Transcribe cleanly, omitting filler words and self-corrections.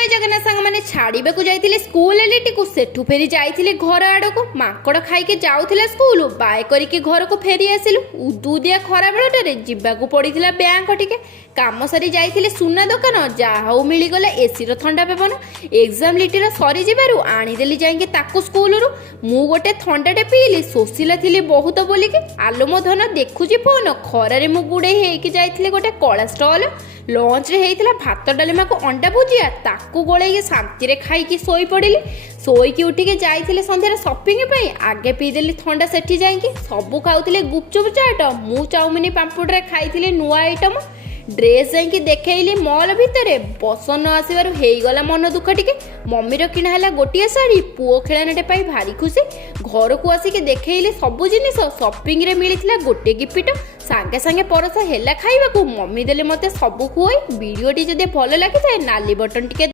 जय जगन्नाथ सांग मैंने छाड़िबा को जाइथिले स्कूल एलिटी को सेठू फेरी जाइथिले घर आड़ को माकड़ खाइके जाउथिले स्कूल बाय करिके घर को फेरी आसिलु उदुदिया खरा बेलटारे जिबाकू पड़िथिला बैंक टिके काम सरी जाइथिले सुना दुकान जा हाउ मिली गला एसी रो ठंडा पवन एग्जाम लिटर सरी जिबारु आनी देली जाइके ताकू स्कूल रु मु गोटे ठंडाटे पीली सोसिला थिली बहुत बोलिके आलो मो धन देखुची फोन खरारे मु गुडे हेइके जाइथिले गोटे कला स्टॉल लंच रे हेइथिला भात डालमा को अंडा भुजिया ताकू गोळेके शांति रे खाइकी सोई पड़िली सोईकी उठिके जाइथिले संध्यारे शॉपिंग पई आगे पीदेली ठंडा सेठी जाइकी सबु खाउथिले गुपचुप चाट मु चाउमिन पाम्पुड रे खाइथिले नुआ आइटम ड्रेस जाइकी देखैली मॉल भितरे पसंद न आसीबारु हेइगला मन दुख टिके मम्मीर किणा हला गोटिए साड़ी पुओ खेळानेटे पाई भारी खुशी घर को आसिके देखैली सबु जिनिस शॉपिंग रे मिलिथिला गोटे गिफ्ट सांगे सांगे परस हेला खाइबाकू मम्मी देले मते सबु खुआई वीडियोटी जदि भल लागिथाय नाली बटन टिके